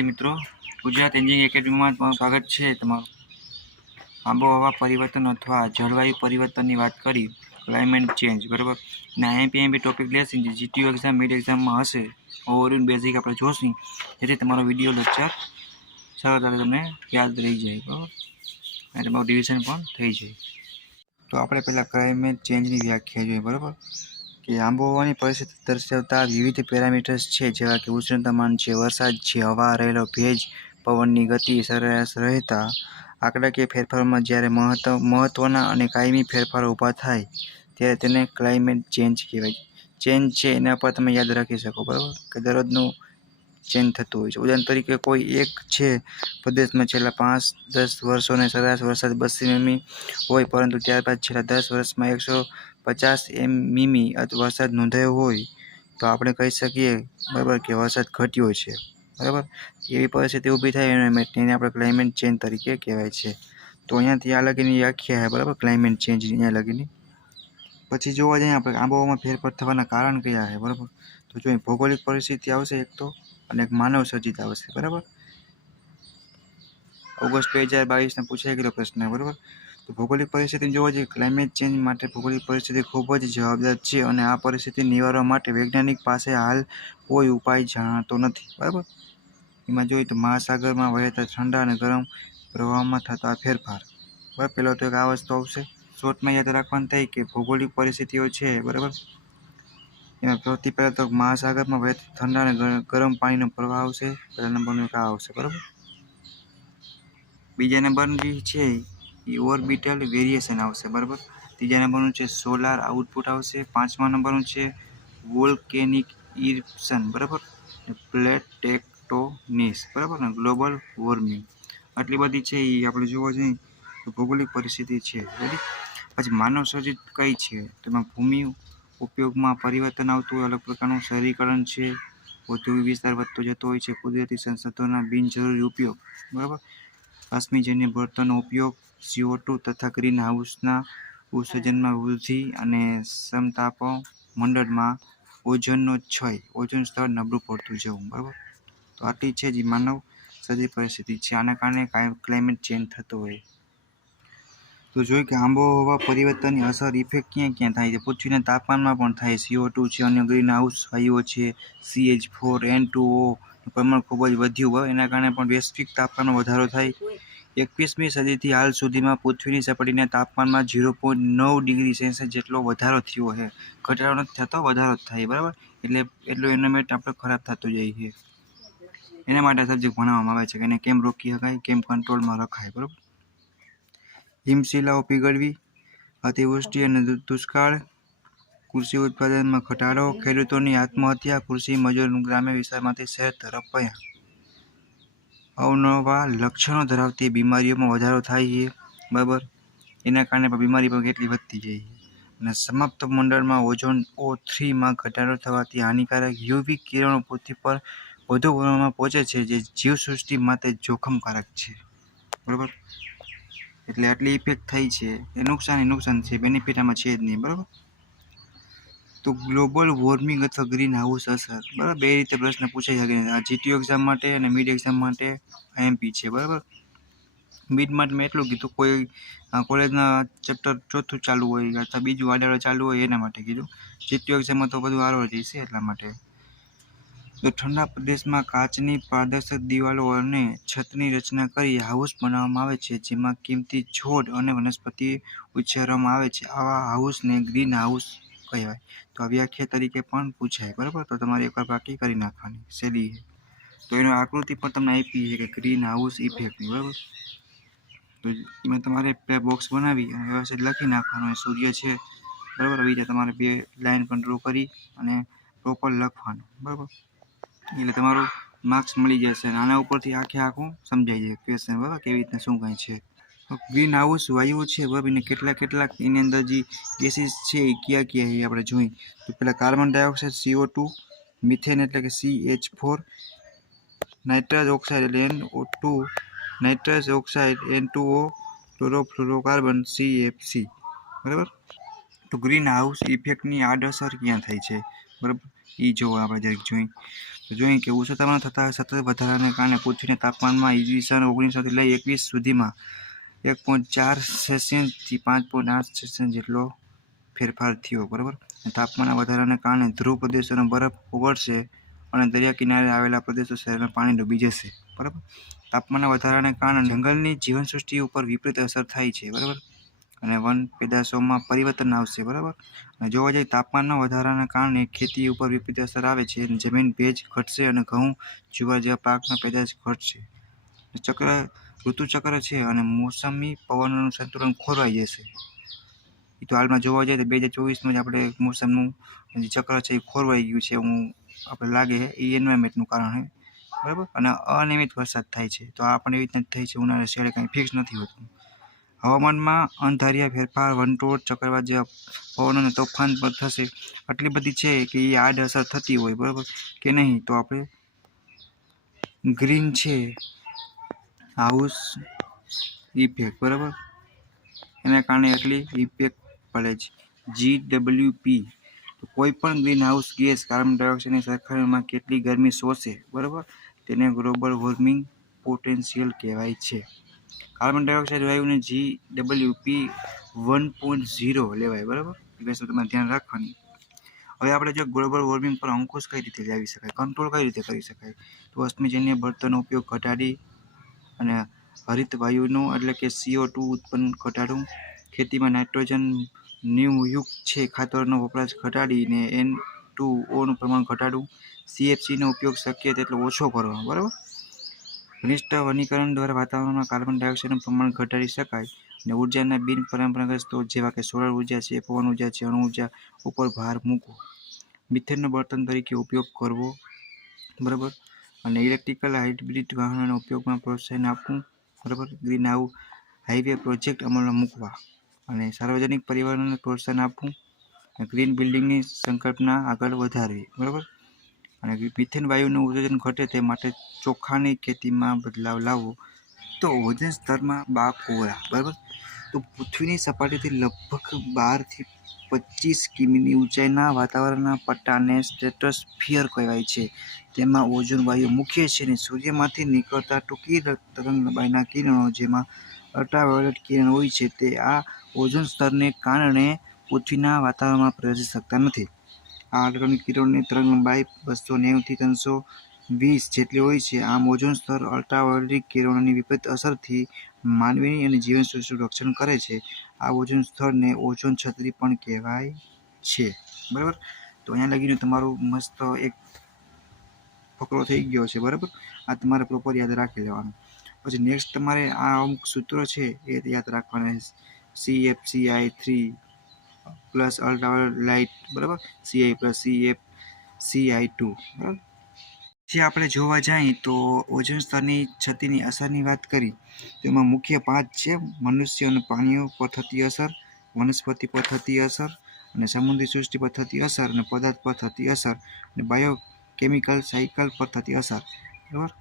માતાજી મિત્રો, ગુજરાત એન્જિનિયરિંગ એકેડમીમાં તમારું સ્વાગત છે. તમારું આબોહવા પરિવર્તન અથવા જળવાયુ પરિવર્તનની વાત કરી, ક્લાઇમેટ ચેન્જ, બરાબર. અને આઈએમપી ટોપિક લેશે જે જીટીયુ એક્ઝામ મિડ એક્ઝામમાં હશે, ઓવરવ્યૂ બેઝિક આપણે જોશું, જેથી તમારો વિડીયો લેક્ચર સરળતાથી તમને યાદ રહી જાય, બરાબર, અને તમારું રિવિઝન પણ થઈ જાય. તો આપણે પહેલાં ક્લાઇમેટ ચેન્જની વ્યાખ્યા જોઈએ, બરાબર, કે આબોહવાની પરિસ્થિતિ દર્શાવતા વિવિધ પેરામીટર્સ છે, જેવા કે ઉષ્ણતામાન છે, વરસાદ છે, હવા, રહેલો ભેજ, પવનની ગતિ, સરેરાશ રહેતા આંકડાકીય ફેરફારોમાં જ્યારે મહત્વના અને કાયમી ફેરફારો ઊભા થાય ત્યારે તેને ક્લાઇમેટ ચેન્જ કહેવાય. ચેન્જ છે એના પર તમે યાદ રાખી શકો, બરાબર, કે દરરોજનું ચેન્જ થતું હોય છે. ઉદાહરણ તરીકે કોઈ એક છે પ્રદેશમાં છેલ્લા 5-10 વર્ષોને સરેરાશ વરસાદ 200 મીમી હોય, પરંતુ ત્યારબાદ છેલ્લા 10 વર્ષમાં 150 મીમી વરસાદ નોંધાયો હોય, તો આપણે કહી શકીએ, બરાબર, કે વરસાદ ઘટ્યો છે, બરાબર. એવી પરિસ્થિતિ ઊભી થાય એને આપણે ક્લાઇમેટ ચેન્જ તરીકે કહેવાય છે. તો અહીંયાથી આ લગીની વ્યાખ્યા છે, બરાબર, ક્લાઇમેટ ચેન્જ અહીંયા લગીની. પછી જોવા જઈએ આપણે આબોહવામાં ફેરફાર થવાના કારણ કયા છે, બરાબર. તો જો ભૌગોલિક પરિસ્થિતિ આવશે એક તો, અને એક માનવ સર્જિત આવશે, બરાબર. ઓગસ્ટ 2022 પૂછાઈ ગયેલો પ્રશ્ન, બરાબર. તો ભૌગોલિક પરિસ્થિતિ જોવા જઈએ, ક્લાઇમેટ ચેન્જ માટે ભૌગોલિક પરિસ્થિતિ ખૂબ જ જવાબદાર છે, અને આ પરિસ્થિતિ નિવારવા માટે વૈજ્ઞાનિક પાસે હાલ કોઈ ઉપાય જણાતો નથી, બરાબર. એમાં જોઈએ તો મહાસાગરમાં વહેતા ઠંડા અને ગરમ પ્રવાહમાં થતા ફેરફાર, બરાબર. પહેલો તો એક આ વસ્તુ આવશે. શોર્ટમાં યાદ રાખવાનું થાય કે ભૌગોલિક પરિસ્થિતિઓ છે, બરાબર, એમાં સૌથી પહેલાં તો મહાસાગરમાં વહેતા ઠંડા અને ગરમ પાણીનો પ્રવાહ આવશે. પહેલા નંબરનું એક આ આવશે, બરાબર. બીજા નંબરની છે એ ઓર્બિટલ વેરિએશન આવશે, બરાબર. ત્રીજા નંબરનું છે સોલાર આઉટપુટ આવશે. પાંચમા નંબરનું છે વોલ્કેનિક ઇરપ્શન, બરાબર, પ્લેટ ટેક્ટોનિસ, બરાબર, ને ગ્લોબલ વોર્મિંગ. આટલી બધી છે એ આપણે જોવા જઈએ તો ભૌગોલિક પરિસ્થિતિ છે. પછી માનવ સર્જિત કઈ છે? તો એમાં ભૂમિ ઉપયોગમાં પરિવર્તન આવતું હોય, અલગ પ્રકારનું શહેરીકરણ છે, ઔદ્યોગિક વિસ્તાર વધતો જતો હોય છે, કુદરતી સંસાધનોના બિનજરૂરી ઉપયોગ, બરાબર, અશ્મિજન્ય બળતણનો ઉપયોગ, CO2 તથા ગ્રીન હાઉસના ઉત્સર્જનમાં વૃદ્ધિ અને સમતાપ મંડળમાં ઓઝોનનો ક્ષય, ઓઝોન સ્તર નબળું પડતું જવું, બરાબર. તો આટલી છે જે માનવ સર્જિત પરિસ્થિતિ છે. આના કારણે ક્લાઇમેટ ચેન્જ થતો હોય. તો જોઈએ કે આબોહવા પરિવર્તનની અસર ઇફેક્ટ ક્યાં ક્યાં થાય છે? પૃથ્વીના તાપમાનમાં પણ થાય. CO2 છે, અન્ય ગ્રીન હાઉસ વાયુઓ છે, CH4, N2O પ્રમાણ ખૂબ જ વધ્યું હોય, એના કારણે પણ વૈશ્વિક તાપમાનમાં વધારો થાય. 21મી સદીથી હાલ સુધીમાં પૃથ્વીની સપાટીના તાપમાનમાં 0.9 ડિગ્રી સેલ્સિયસ જેટલો વધારો થયો છે. ઘટાડો નથી થતો, વધારો જ થાય, બરાબર. એટલે એટલું એન્વાયરમેન્ટ આપણે ખરાબ થતું જાય છે. એના માટે સબ્જેક્ટ ભણાવવામાં આવે છે કે એને કેમ રોકી શકાય, કેમ કંટ્રોલમાં રખાય, બરાબર. હિમશિલાઓ પીગળવી, અતિવૃષ્ટિ અને દુષ્કાળ, કૃષિ ઉત્પાદનમાં ઘટાડો, ખેડૂતોની આત્મહત્યા, કૃષિ મજૂર ગ્રામ્ય વિસ્તારમાંથી શહેર તરફ ગયા, અવનવા લક્ષણો ધરાવતી બીમારીઓમાં વધારો થાય છે, બરાબર. એના કારણે પણ બીમારી પણ કેટલી વધતી જાય છે. અને સમાપ્ત મંડળમાં ઓઝોન O3માં ઘટાડો થવાથી હાનિકારક યુવી કિરણો પૃથ્વી પર વધુ પ્રમાણમાં પહોંચે છે, જે જીવસૃષ્ટિ માટે જોખમકારક છે, બરાબર. એટલે આટલી ઇફેક્ટ થઈ છે. એ નુકસાન છે, બેનિફિટ આમાં છે જ નહીં, બરાબર. તો ગ્લોબલ વોર્મિંગ અથવા ગ્રીન હાઉસ અસર, બરાબર, બે રીતે પ્રશ્ન પૂછાઈ શકે. આ જીટીયુ એક્ઝામ માટે અને મિડ એક્ઝામ માટે આઈએમપી છે, બરાબર. મિડ માટે મેં એટલું કીધું, કોઈ કોલેજના ચેપ્ટર ચોથું ચાલુ હોય અથવા બીજું આડે ચાલુ હોય એના માટે કીધું. જીટીયુ એક્ઝામમાં તો બધું આરો જશે એટલા માટે. તો ઠંડા પ્રદેશમાં કાચની પારદર્શક દિવાલો અને છતની રચના કરી હાઉસ બનાવવામાં આવે છે, જેમાં કિંમતી છોડ અને વનસ્પતિ ઉછેરવામાં આવે છે. આવા હાઉસને ગ્રીન હાઉસ કહેવાય. તો આ વ્યાખ્યા તરીકે પણ પૂછાય, બરાબર. તો તમારે એકવાર બાકી કરી નાખવાની સહેલી. તો એનો આકૃતિ પણ તમને આપી છે કે ગ્રીન હાઉસ ઇફેક્ટની, બરાબર. તો એમાં તમારે બોક્સ બનાવી અને વ્યવસ્થિત લખી નાખવાનું. સૂર્ય છે, બરાબર, બીજા તમારે 2 લાઇન પણ ડ્રો કરી અને પ્રોપર લખવાનું, બરાબર. એટલે તમારું માર્ક્સ મળી જશે. અને આના ઉપરથી આખું સમજાઈ જાય ક્વેશ્ચન, બરાબર, કેવી રીતના શું કાંઈ છે. ગ્રીન હાઉસ વાયુઓ છે, બરાબર, એને કેટલાક એની અંદર જે ગેસીસ છે એ કયા એ આપણે જોઈએ. તો પહેલાં કાર્બન ડાયોક્સાઇડ CO2, મિથેન એટલે કે CH4, નાઇટ્રસ ઓક્સાઇડ એટલે NO2, nitrous oxide N2O, chlorofluorocarbon CFC, બરાબર. તો ગ્રીન હાઉસ ઇફેક્ટની આડઅસર ક્યાં થાય છે, બરાબર, એ જોવા આપણે જરીક જોઈએ. તો જોઈએ કે ઉષ્ણતામાન થતા સતત વધારાને કારણે પૃથ્વીના તાપમાનમાં ઈસવીસન 1900થી લઈ 21 સુધીમાં 1.4 સેલ્સિયસથી 5.8 સેલ્સિયસ જેટલો ફેરફાર થયો, બરાબર. તાપમાનના વધારાને કારણે ધ્રુવ પ્રદેશોનો બરફ ઓગળશે અને દરિયા કિનારે આવેલા પ્રદેશો શહેરમાં પાણી ડૂબી જશે, બરાબર. તાપમાનના વધારાને કારણે જંગલની જીવનસૃષ્ટિ ઉપર વિપરીત અસર થાય છે, બરાબર, અને વન પેદાશોમાં પરિવર્તન આવશે, બરાબર. અને જોવા જઈએ તાપમાનના વધારાના કારણે ખેતી ઉપર વિપરીત અસર આવે છે, જમીન ભેજ ઘટશે અને ઘઉં, જુવાર જેવા પાકના પેદાશ ઘટશે. ઋતુચક્ર છે અને મોસમી પવનનું સંતુલન ખોરવાઈ જશે. એ તો હાલમાં જોવા જઈએ તો 2024માં જ આપણે મોસમનું જે ચક્ર છે એ ખોરવાઈ ગયું છે આપણે લાગે એ એન્વાયરમેન્ટનું કારણે, બરાબર. અને અનિયમિત વરસાદ થાય છે, તો આ પણ એવી રીતના થાય છે. ઉનાળે શિયાળે કાંઈ ફિક્સ નથી હોતું. હવામાનમાં અણધાર્યા ફેરફાર, વંટોળ, ચક્રવાત જેવા પવન અને તોફાન પણ થશે. આટલી બધી છે કે એ આડઅસર થતી હોય, બરાબર કે નહીં. તો આપણે ગ્રીન છે હાઉસ ઇફેક્ટ, બરાબર, એના કારણે એટલી ઇફેક્ટ પડે છે. GWP, તો કોઈ પણ ગ્રીન હાઉસ ગેસ કાર્બન ડાયોક્સાઇડની સરખામણીમાં કેટલી ગરમી શોષે, બરાબર, તેને ગ્લોબલ વોર્મિંગ પોટેન્શિયલ કહેવાય છે. કાર્બન ડાયોક્સાઇડ વાયુને GWP 1.0 લેવાય, બરાબર. એ વસ્તુ તમારે ધ્યાન રાખવાની. હવે આપણે જો ગ્લોબલ વોર્મિંગ પર અંકુશ કઈ રીતે લાવી શકાય, કંટ્રોલ કઈ રીતે કરી શકાય, તો અશ્મિજન્ય બળતણનો ઉપયોગ ઘટાડી અને હરિત વાયુનો એટલે કે CO2 ઉત્પન્ન ઘટાડવું, ખેતીમાં નાઇટ્રોજન નિયુક્ત છે ખાતરનો વપરાશ ઘટાડીને N2O નું પ્રમાણ ઘટાડવું, CFCનો ઉપયોગ શક્ય તેટલો ઓછો કરવો, બરાબર. ઘનિષ્ઠ વનીકરણ દ્વારા વાતાવરણમાં કાર્બન ડાયોક્સાઇડનું પ્રમાણ ઘટાડી શકાય અને ઉર્જાના બિનપરંપરાગત સ્ત્રોત જેવા કે સોલર ઉર્જા છે, પવન ઉર્જા છે, અણુ ઉર્જા ઉપર ભાર મૂકવો, મિથેનનો બળતણ તરીકે ઉપયોગ કરવો, બરાબર. અને ઇલેક્ટ્રિકલ હાઇબ્રિડ વાહનોના ઉપયોગમાં પ્રોત્સાહન આપવું, બરાબર. ગ્રીન હાઈવે પ્રોજેક્ટ અમલમાં મૂકવા અને સાર્વજનિક પરિવહનને પ્રોત્સાહન આપવું, ગ્રીન બિલ્ડિંગની સંકલ્પના આગળ વધારવી, બરાબર. અને મિથેન વાયુનું ઉત્સર્જન ઘટે તે માટે ચોખાની ખેતીમાં બદલાવ લાવવો. તો ઓઝોન સ્તરમાં બાકોરા, બરાબર. તો પૃથ્વીની સપાટીથી લગભગ 12 થી 25 કિમીની ઊંચાઈના વાતાવરણના પટ્ટાને સ્ટ્રેટોસ્ફિયર કહેવાય છે. તેમાં ઓઝોન વાયુ મુખ્ય છે અને સૂર્યમાંથી નીકળતા ટૂંકી તરંગલંબાઈના કિરણો, જેમાં અલ્ટ્રાવાયોલેટ કિરણ હોય છે, તે આ ઓઝોન સ્તરને કારણે પૃથ્વીના વાતાવરણમાં પ્રવેશી શકતા નથી. આ અલ્ટ્રાવાયોલેટ કિરણોની તરંગલંબાઈ 290 થી 320 જેટલી હોય છે. આમ ઓઝોન સ્તર અલ્ટ્રાવાયોલેટ કિરણોની વિપરીત અસરથી માનવીની અને જીવસૃષ્ટિનું રક્ષણ કરે છે. આ ઓઝોન સ્તરને ઓઝોન છત્રી પણ કહેવાય છે, બરાબર. તો અહીંયા લગીને તમારું મસ્ત એક ફકરો થઈ ગયો છે, બરાબર. આ તમારે પ્રોપર યાદ રાખી લેવાનું. પછી નેક્સ્ટ તમારે આ અમુક સૂત્રો છે એ યાદ રાખવાના. CFCI3 પ્લસ અલ્ટ્રાવાયોલેટ લાઇટ, બરાબર, CI પ્લસ CFCI2, બરાબર. જે આપણે જોવા જઈએ તો ઓઝોન સ્તરની છતીની અસરની વાત કરી તો એમાં મુખ્ય 5 છે: મનુષ્ય અને પ્રાણીઓ પર થતી અસર, વનસ્પતિ પર થતી અસર, અને સમુદ્રી સૃષ્ટિ પર થતી અસર, અને પદાર્થ પર થતી અસર, અને બાયોકેમિકલ સાયકલ પર થતી અસર, બરાબર.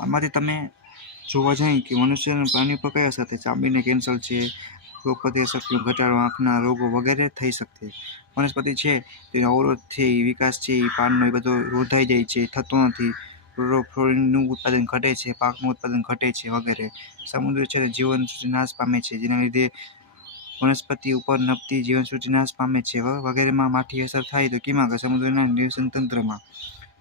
આમાંથી તમે જોવા જઈએ કે મનુષ્ય અને પ્રાણીઓ પર કઈ અસર થાય? ચામડીને કેન્સર છે, રોગ પ્રતિકારક શક્તિનો ઘટાડો, આંખના રોગો વગેરે થઈ શકે. વનસ્પતિ છે તેનો અવરોધ છે, વિકાસ છે, પાનનો એ બધો રોધાઈ જાય છે, થતો નથી. ક્લોરોફ્લોરોનું ઉત્પાદન ઘટે છે, પાકનું ઉત્પાદન ઘટે છે વગેરે. સમુદ્ર છે જીવનસૃષ્ટિ નાશ પામે છે, જેના લીધે વનસ્પતિ ઉપર નભતી જીવનસૃષ્ટિ નાશ પામે છે વગેરેમાં માઠી અસર થાય તો કેમાં સમુદ્રના નિર્વસન તંત્રમાં.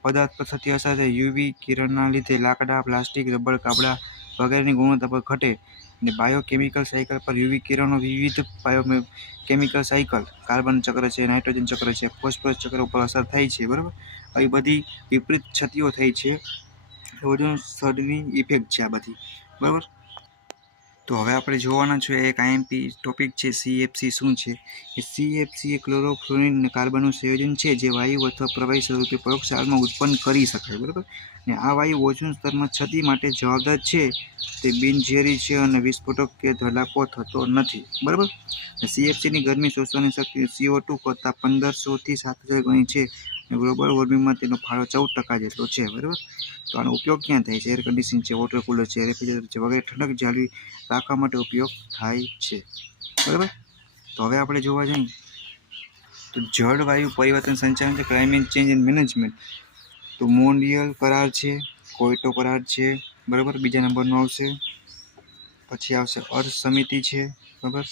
પદાર્થ પર થતી અસર છે યુવી કિરણના લીધે લાકડા, પ્લાસ્ટિક, રબર, કાપડા વગેરેની ગુણવત્તા પર ઘટે. અને બાયોકેમિકલ સાયકલ પર યુવી કિરણો વિવિધ બાયોકેમિકલ સાયકલ, કાર્બન ચક્ર છે, નાઇટ્રોજન ચક્ર છે, ફોસ્ફરસ ચક્ર ઉપર અસર થાય છે, બરાબર. આવી બધી વિપરીત ક્ષતિઓ થઈ છે. ઓઝોન સ્તરની ઇફેક્ટ છે આ બધી, બરાબર. તો હવે આપણે જોવાના છે એક આઈએમપી ટોપિક છે CFC શું છે. એ CFC એ ક્લોરોફ્લોરિન અને કાર્બનનું સંયોજન છે જે વાયુ અથવા પ્રવાહી સ્વરૂપે પ્રયોગશાળામાં ઉત્પન્ન કરી શકાય, બરાબર. અને આ વાયુ ઓઝોન સ્તરમાં છતી માટે જવાબદાર છે. તે બિનઝેરી છે અને વિસ્ફોટક કે ધડાકો થતો નથી, બરાબર. CFCની ગરમી શોષવાની શક્તિ CO2 કરતાં 1500 થી 7000 ગણી છે અને ગ્લોબલ વોર્મિંગમાં તેનો ફાળો 14% જેટલો છે, બરાબર. તો આનો ઉપયોગ ક્યાં થાય છે? એર કન્ડિશનિંગ છે, વોટર કુલર છે, રેફ્રિજરેટર છે વગેરે ઠંડક જાળવી રાખવા માટે ઉપયોગ થાય છે, બરાબર. તો હવે આપણે જોવા જઈએ તો જળવાયુ પરિવર્તન સંચાલન છે, ક્લાઇમેટ ચેન્જ એન્ડ મેનેજમેન્ટ. તો તો મોન્ટ્રિયલ કરાર છે, ક્યોટો કરાર છે, બરાબર, બીજા નંબરનો આવશે. પછી આવશે અર્થ સમિતિ છે, બરાબર,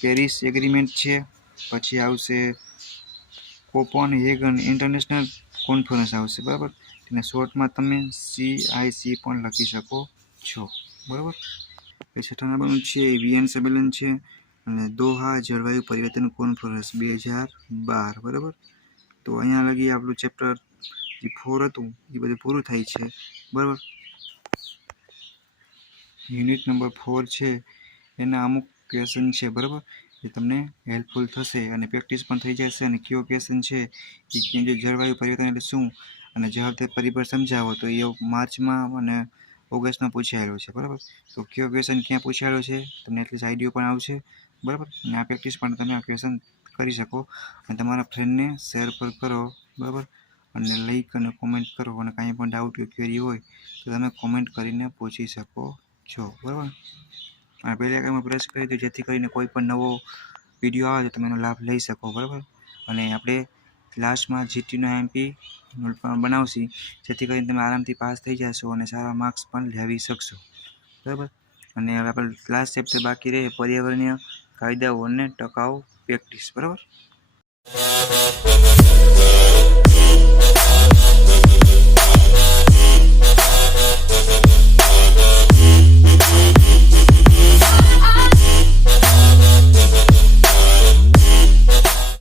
પેરિસ એગ્રીમેન્ટ છે, પછી આવશે કોપનહેગન ઇન્ટરનેશનલ કોન્ફરન્સ આવશે, બરાબર. તેને શોર્ટમાં તમે CIC પણ લખી શકો છો, બરાબર. પછી છઠ્ઠા નંબરનું છે વિયન સંમેલન છે અને દોહા જળવાયુ પરિવર્તન કોન્ફરન્સ 2012, બરાબર. તો અહીંયા લગી આપણું ચેપ્ટર જે 4 હતું એ બધું પૂરું થાય છે, બરાબર. યુનિટ નંબર 4 છે એના અમુક ક્વેશ્ચન છે, બરાબર, એ તમને હેલ્પફુલ થશે અને પ્રેક્ટિસ પણ થઈ જશે. અને કયો ક્વેશ્ચન છે એ જળવાયુ પરિવર્તન એટલે શું અને જવાબદાર પરિબળ સમજાવો, તો એ માર્ચમાં અને ઓગસ્ટમાં પૂછાયેલો છે, બરાબર. તો કયો ક્વેશ્ચન ક્યાં પૂછાયેલો છે તમને એટલીસ્ટ આઈડિયો પણ આવશે, બરાબર. અને આ પ્રેક્ટિસ પણ તમે આ ક્વેશ્ચન કરી શકો અને તમારા ફ્રેન્ડને શેર પર કરો, બરાબર. અને લાઈક અને કોમેન્ટ કરો અને કાંઈ પણ ડાઉટ કે ક્વેરી હોય તો તમે કોમેન્ટ કરીને પૂછી શકો છો, બરાબર. અને પહેલા કાંઈમાં પ્રેસ કરી દો જેથી કરીને કોઈ પણ નવો વિડીયો આવે તો તમે એનો લાભ લઈ શકો, બરાબર. અને આપણે લાસ્ટમાં GTનો MP બનાવશી જેથી કરીને તમે આરામથી પાસ થઈ જશો અને સારા માર્ક્સ પણ લાવી શકશો, બરાબર. અને હવે આપણે લાસ્ટ ચેપ્ટર બાકી રહે પર્યાવરણીય કાયદાઓ અને ટકાઉ પ્રેક્ટિસ, બરાબર.